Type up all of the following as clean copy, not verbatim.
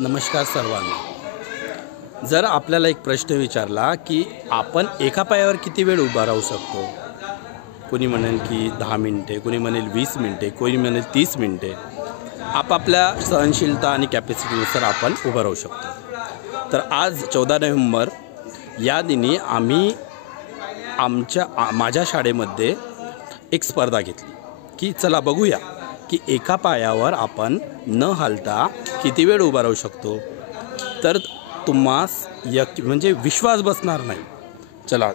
नमस्कार सर्वांना। जर आपल्याला एक प्रश्न विचारला की आपण एका पायावर किती वेळ उभा राहू शकतो, कोणी म्हणेल की 10 मिनिटे, कोणी म्हणेल 20 मिनिटे, कोणी म्हणेल 30 मिनिटे, आपापल्या सहनशीलता आणि कॅपॅसिटीनुसार आपण उभं राहू शकतो। तर आज 14 नोव्हेंबर या दिनी आम्ही माझ्या शाळेमध्ये एक स्पर्धा घेतली की चला बघूया की एका पायावर आपण न हालता किती वेळ उभा राहू शकतो। तर तुम्हास म्हणजे विश्वास बसणार नाही। चला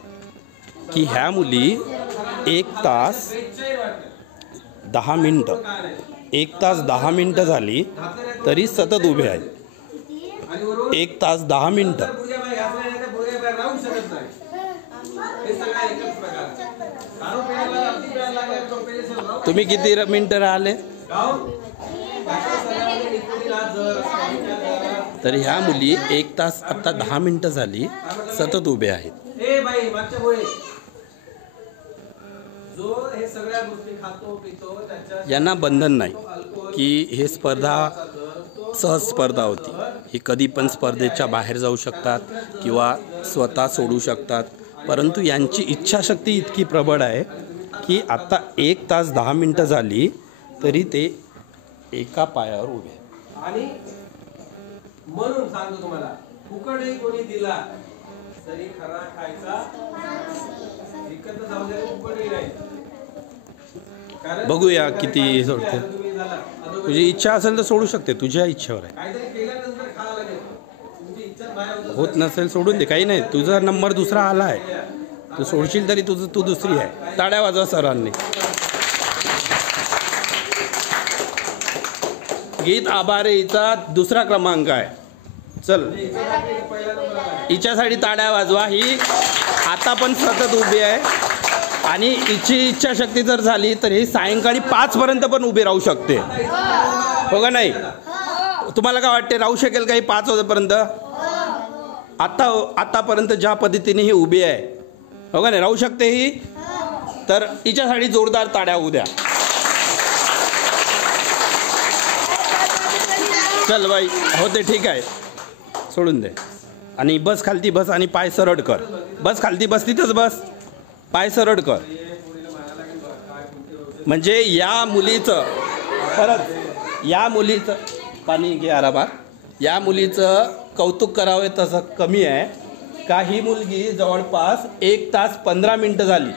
की ह्या मुली 1 तास 10 मिनटं 1 तास 10 मिनटं झाली तरी सतत उभे आहेत। 1 तास 10 मिनटं। तुम्ही किती मिनटं राहिले? तर ह्या मुली 1 तास आता 10 मिनटं झाली सतत उभे आहेत। यांना बंधन नाही की हे स्पर्धा सहज स्पर्धा होती, ही कधी पण स्पर्धेच्या बाहेर जाऊ शकतात किंवा स्वतः सोडू शकतात, परंतु यांची इच्छाशक्ती इतकी प्रबळ आहे की आता 1 तास 10 मिनटं झाली तरी ते एका पायावर उभे आहेत। आणि म्हणून सांगतो तुम्हाला, फुकटही कोणी दिला तरी खरा खायचा, विकत जाऊ दे, फुकटही नाही। बघूया किती सोडते। तुझी इच्छा असेल तर सोडू शकते, तुझ्या इच्छेवर आहे। काहीतरी केल्यानंतर खायला लागेल, तुमची इच्छा बाहेर होत नसेल सोडून दे, काही नाही। तुझा नंबर दुसरा आला आहे, तू सोडशील तरी तू दुसरी आहे। टाळ्या वाजवा सरांनी। गीत आभारेचा दुसरा क्रमांक आहे। चल हिच्यासाठी टाळ्या वाजवा। ही आता पण सतत उभी आहे आणि हिची इच्छाशक्ती जर झाली तर ही सायंकाळी 5 पर्यंत पण उभी राहू शकते, हो का नाही? तुम्हाला काय वाटते, राहू शकेल काही 5 वाजेपर्यंत? आतापर्यंत ज्या पद्धतीने ही उभी आहे, हो का नाही, राहू शकते ही? तर हिच्यासाठी जोरदार टाळ्या होऊ द्या। चल बाई, होते, ठीक आहे, सोडून दे। आणि बस खालती बस आणि पाय सरळ कर। बस खालती बस, तिथंच बस, पाय सरळ कर। म्हणजे या मुलीचं खरंच, या मुलीचं पाणी घे आरामात, या मुलीचं कौतुक करावे तसं कमी आहे का ही मुलगी जवळपास 1 तास 15 मिनटं झाली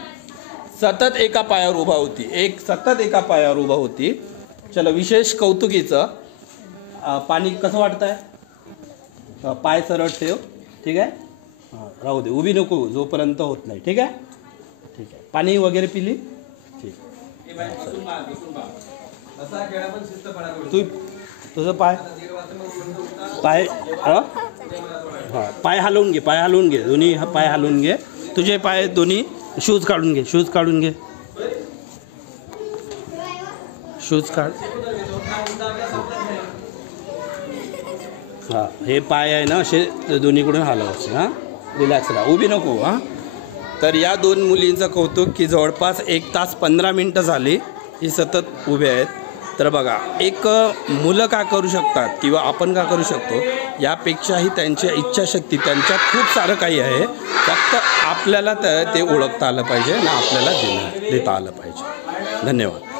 सतत एका पायावर उभा होती, सतत एका पायावर उभा होती। चलो, विशेष कौतुकीचं पाणी कसं वाटतंय? पाय सरळ ठेव, ठीक आहे? राहू दे, उभी नको जोपर्यंत होत नाही, ठीक आहे? ठीक आहे, पाणी वगैरे पिली? ठीक। तुझं पाय हां, पाय हलवून घे, पाय हलवून घे, दोन्ही पाय हलवून घे। तुझे पाय दोन्ही, शूज काढून घे, शूज काढून घे, शूज काढ। हां, हे पाय आहे ना असे दोन्हीकडून हलवायचे। हां, रिलॅक्स राहा, उभी नको। हां, तर या 2 मुलींचं कौतुक की जवळपास 1 तास 15 मिनटं झाली ही सतत उभे आहेत। तर बघा, एक मुलं का करू शकतात किंवा आपण का करू शकतो, यापेक्षाही त्यांच्या इच्छाशक्ती, त्यांच्यात खूप सारं काही आहे, फक्त आपल्याला ते ओळखता आलं पाहिजे आणि आपल्याला देता आलं पाहिजे। धन्यवाद।